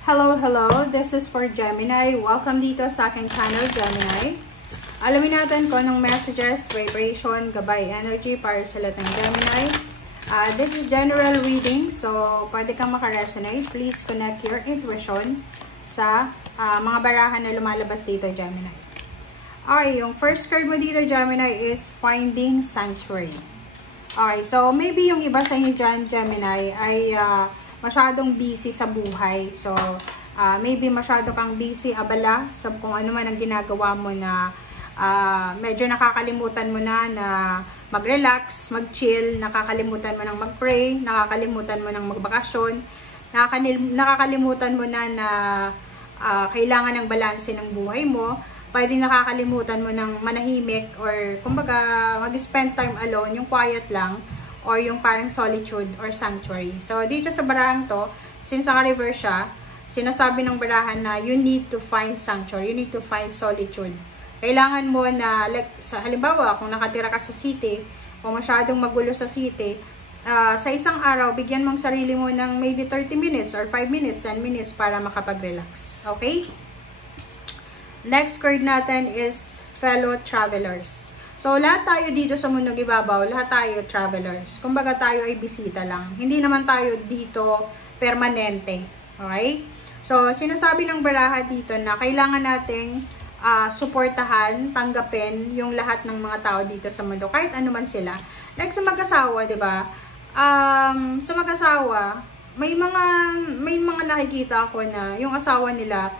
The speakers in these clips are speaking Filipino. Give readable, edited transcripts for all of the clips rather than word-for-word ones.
Hello! This is for Gemini. Welcome dito sa aking channel, Gemini. Alamin natin kung anong messages, vibration, gabay, energy para sa lahat ng Gemini. This is general reading, so pwede kang makaresonate. Please connect your intuition sa mga barahan na lumalabas dito, Gemini. Okay, yung first card mo dito, Gemini, is Finding Sanctuary. Okay, so maybe yung iba sa inyo dyan, Gemini, ay masyadong busy sa buhay. So, maybe masyado kang busy, abala sa kung ano man ang ginagawa mo na medyo nakakalimutan mo na mag-relax, mag-chill, nakakalimutan mo nang mag-pray, nakakalimutan mo nang magbakasyon, nakakalimutan mo na kailangan ng balanse ng buhay mo, pwede nakakalimutan mo ng manahimik or kumbaga mag-spend time alone, yung quiet lang, or yung parang solitude or sanctuary. So, dito sa barahang to, since naka-reverse siya, sinasabi ng barahan na you need to find sanctuary, you need to find solitude. Kailangan mo na, like, sa halimbawa, kung nakatira ka sa city, o masyadong magulo sa city, sa isang araw, bigyan mong sarili mo ng maybe 30 minutes or 5 minutes, 10 minutes para makapag-relax. Okay? Next card natin is Fellow Travelers. So, lahat tayo dito sa mundong ibabaw, lahat tayo travelers. Kumbaga tayo ay bisita lang. Hindi naman tayo dito permanente. Okay? So, sinasabi ng baraha dito na kailangan nating suportahan, tanggapin yung lahat ng mga tao dito sa mundo. Kahit ano man sila. Like sa mag-asawa, di ba? Sa mag-asawa, may mga nakikita ako na yung asawa nila,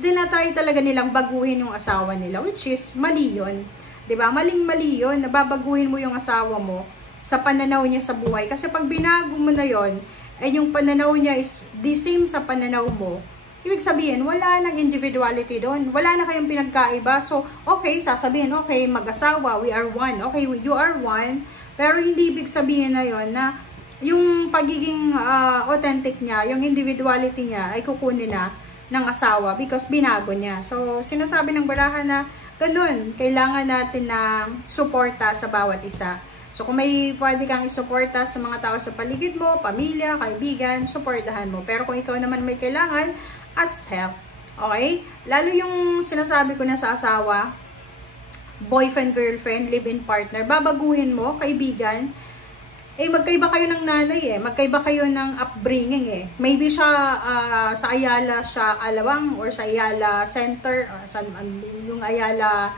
dinatry talaga nilang baguhin yung asawa nila. Which is, mali yun. Diba? Maling-mali yun. Nababaguhin mo yung asawa mo sa pananaw niya sa buhay. Kasi pag binago mo na yun, ay yung pananaw niya is the same sa pananaw mo, ibig sabihin, wala nang individuality doon. Wala na kayong pinagkaiba. So, okay, sasabihin, okay, mag-asawa, we are one. Okay, you are one. Pero hindi ibig sabihin na yun na yung pagiging authentic niya, yung individuality niya, ay kukunin na ng asawa because binago niya. So, sinasabi ng barahan na ganun, kailangan natin na suporta sa bawat isa. So, kung may pwede kang isuporta sa mga tao sa paligid mo, pamilya, kaibigan, suportahan mo. Pero kung ikaw naman may kailangan, ask help. Okay? Lalo yung sinasabi ko na sa asawa, boyfriend, girlfriend, live-in partner, babaguhin mo, kaibigan, magkaiba kayo ng nanay magkaiba kayo ng upbringing Maybe siya sa Ayala siya alawang or sa Ayala Center or sa yung Ayala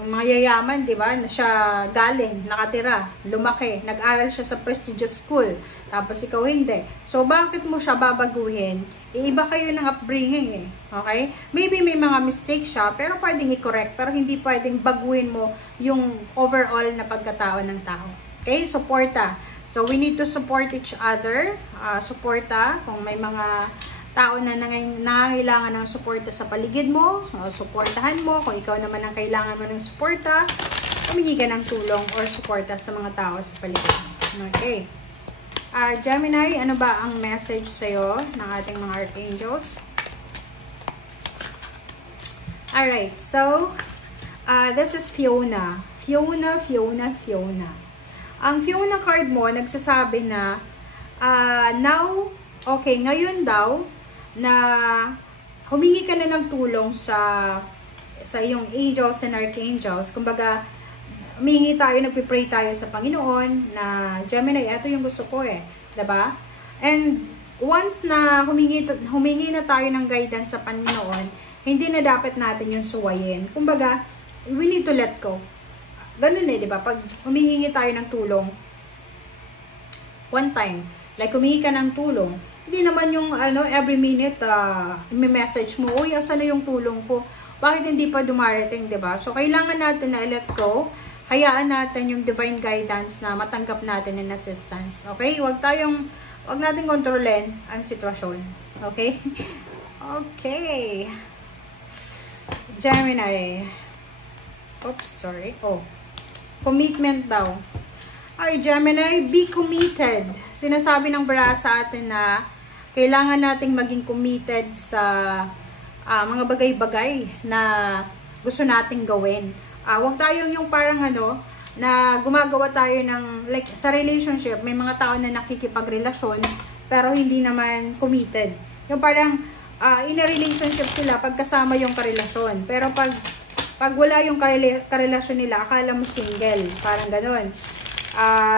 yung mga yayaman, di ba? Na siya galing, nakatira, lumaki, nag-aral siya sa prestigious school, tapos ikaw hindi. So bakit mo siya babaguhin? Iiba kayo ng upbringing Okay? Maybe may mga mistakes siya, pero pwedeng i-correct, pero hindi pwedeng baguhin mo yung overall na pagkatao ng tao. Okay, suporta. So, we need to support each other. Suporta. Kung may mga tao na nangangailangan ng suporta sa paligid mo, suportahan mo. Kung ikaw naman ang kailangan mo ng suporta, humingi ka ng tulong or suporta sa mga tao sa paligid mo. Okay. Gemini, ano ba ang message sa'yo ng ating mga archangels? Alright, so, this is Fiona. Fiona. Ang Fiona card mo, nagsasabi na, now, okay, ngayon daw, na humingi ka na ng tulong sa iyong angels and archangels. Kumbaga, humingi tayo, nagpipray tayo sa Panginoon, na Gemini, ito yung gusto ko diba? And, once na humingi na tayo ng guidance sa Panginoon, hindi na dapat natin yung suwayin. Kumbaga, we need to let go. Ganun di ba? Pag humihingi tayo ng tulong, one time, like humingi ka ng tulong, hindi naman yung every minute, may message mo, uy, asan na yung tulong ko? Bakit hindi pa dumarating, di ba? So, kailangan natin na let go, hayaan natin yung divine guidance na matanggap natin ng assistance. Okay? Huwag natin kontrolin ang sitwasyon. Okay? Okay. Gemini. Oops, sorry. Commitment daw. Ay, Gemini, be committed. Sinasabi ng baraha sa atin na kailangan nating maging committed sa mga bagay-bagay na gusto nating gawin. Huwag tayong yung parang na gumagawa tayo ng, like sa relationship, may mga tao na nakikipagrelasyon pero hindi naman committed. Yung parang in a relationship sila pag kasama yung karelasyon. Pero pag wala yung karelasyon nila, akala mo single. Parang ganun.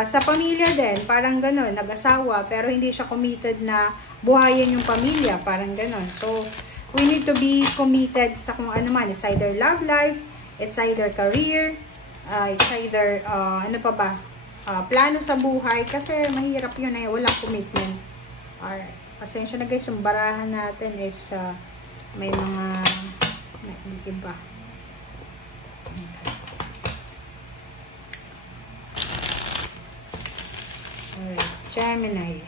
Sa pamilya din, parang ganun. Nag-asawa, pero hindi siya committed na buhayin yung pamilya. Parang ganun. So, we need to be committed sa kung ano man. It's either love life, it's either career, it's either, ano pa ba? Plano sa buhay. Kasi mahirap yun eh. Walang commitment. Alright. Pasensya na guys, yung barahan natin is may mga iba. Alright, Gemini.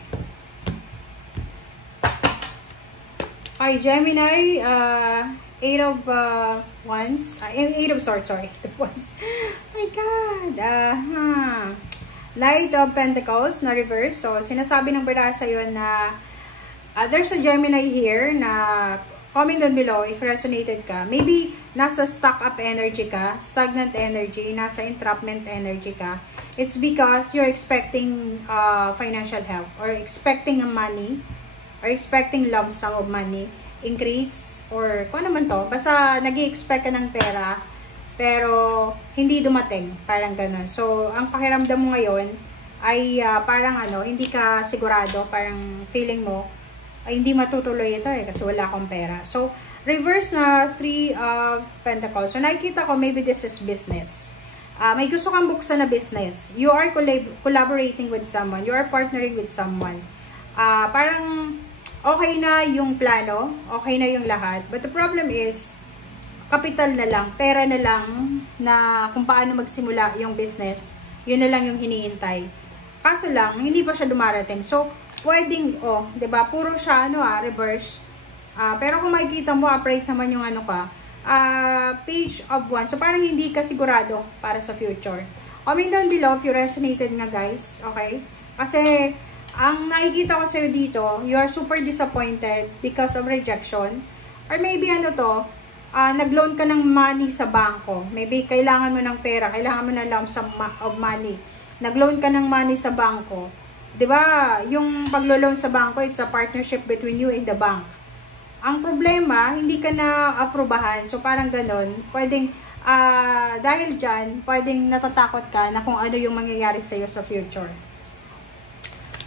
Hi, Gemini. 8 of wands. 8 of swords, sorry. 8 of wands. Oh my God. Knight of Pentacles na reverse. So, sinasabi ng baraha sa'yo na there's a Gemini here na comment down below if resonated ka. Maybe nasa stuck up energy ka, stagnant energy, nasa entrapment energy ka. It's because you're expecting financial help or expecting money or expecting lump sum of money, increase or kung ano man to. Basta nag-i-expect ka ng pera pero hindi dumating. Parang ganun. So, ang pakiramdam mo ngayon ay parang hindi ka sigurado. Parang feeling mo ay hindi matutuloy ito kasi wala akong pera. So, reverse na 3 of Pentacles. So, nakikita ko maybe this is business. May gusto kang buksan na business. You are collaborating with someone. You are partnering with someone. Parang okay na yung plano. Okay na yung lahat. But the problem is, kapital na lang, pera na lang na kung paano magsimula yung business. Yun na lang yung hinihintay. Kaso lang, hindi pa siya dumarating. So, pwedeng, diba? Puro siya, reverse. Pero kung makikita mo, upright naman yung Page of Wands. So, parang hindi ka sigurado para sa future. Comment down below if you resonated nga, guys. Okay? Kasi, ang nakikita ko sa'yo dito, you are super disappointed because of rejection. Or maybe nag-loan ka ng money sa bangko. Maybe kailangan mo ng pera, kailangan mo ng lump sum of money. Nag-loan ka ng money sa bangko. 'Di ba? Yung paglo-loan sa bangko, it's a partnership between you and the bank. Ang problema, hindi ka na aprobahan. So, parang ganon. Pwedeng, dahil dyan, pwedeng natatakot ka na kung ano yung mangyayari sa'yo sa future.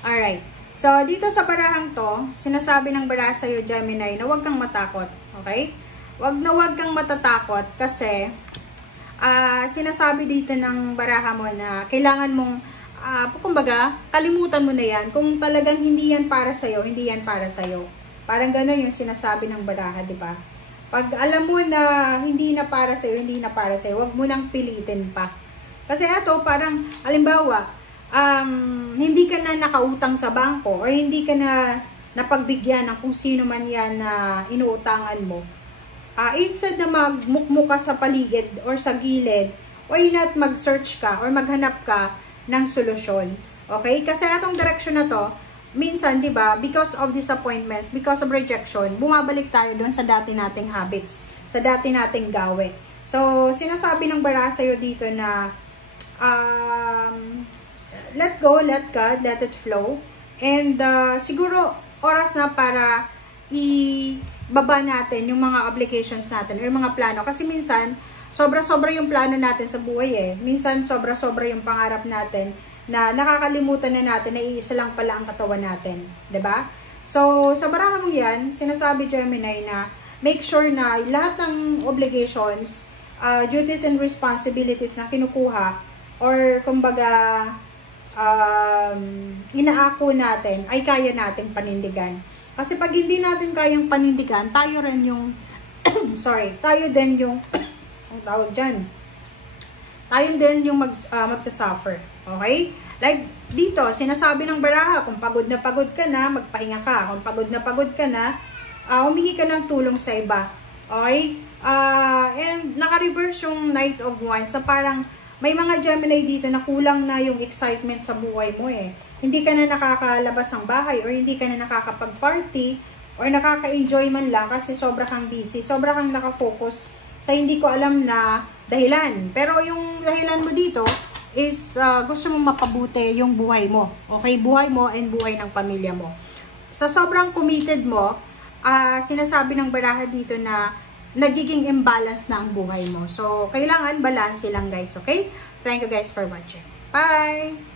Alright. So, dito sa barahang to, sinasabi ng baraha sa'yo, Gemini, na huwag kang matakot. Okay? Huwag kang matatakot kasi sinasabi dito ng baraha mo na kailangan mong, kumbaga, kalimutan mo na yan. Kung talagang hindi yan para sa'yo, hindi yan para sa'yo. Parang gano'n yung sinasabi ng baraha, di ba? Pag alam mo na hindi na para sa'yo, hindi na para sa'yo, huwag mo nang pilitin pa. Kasi parang, halimbawa, hindi ka na nakautang sa bangko or hindi ka na napagbigyan ng kung sino man yan na inuutangan mo. Instead na magmukmuk ka sa paligid or sa gilid, why not mag-search ka or maghanap ka ng solusyon? Okay? Kasi atong direksyon na to, minsan, di ba, because of disappointments, because of rejection, bumabalik tayo doon sa dati nating habits, sa dati nating gawe. So, sinasabi ng baraha sa'yo dito na let go, let God, let it flow. And siguro, oras na para ibaba natin yung mga obligations natin or mga plano. Kasi minsan, sobra-sobra yung plano natin sa buhay Minsan, sobra-sobra yung pangarap natin na nakakalimutan na natin na iisa lang pala ang katawan natin. 'Di ba? So, sa baraha mong yan, sinasabi Gemini na make sure na lahat ng obligations, duties and responsibilities na kinukuha or kumbaga inaako natin ay kaya nating panindigan. Kasi pag hindi natin kayang panindigan, tayo rin yung tayo din yung ang tawag dyan. Tayo din yung magsasuffer. Okay? Like, dito, sinasabi ng baraha, kung pagod ka na, magpahinga ka. Kung pagod ka na, humingi ka ng tulong sa iba. Okay? And, naka-reverse yung Knight of Wands. So, parang, may mga Gemini dito na kulang na yung excitement sa buhay mo Hindi ka na nakakalabas ng bahay or hindi ka na nakakapag-party or nakaka-enjoy man lang kasi sobra kang busy, sobra kang nakafocus sa hindi ko alam na dahilan. Pero yung dahilan mo dito is gusto mong mapabuti yung buhay mo. Okay? Buhay mo and buhay ng pamilya mo. Sa sobrang committed mo, sinasabi ng baraha dito na nagiging imbalance na ang buhay mo. So, kailangan balance lang guys, okay? Thank you guys for watching. Bye!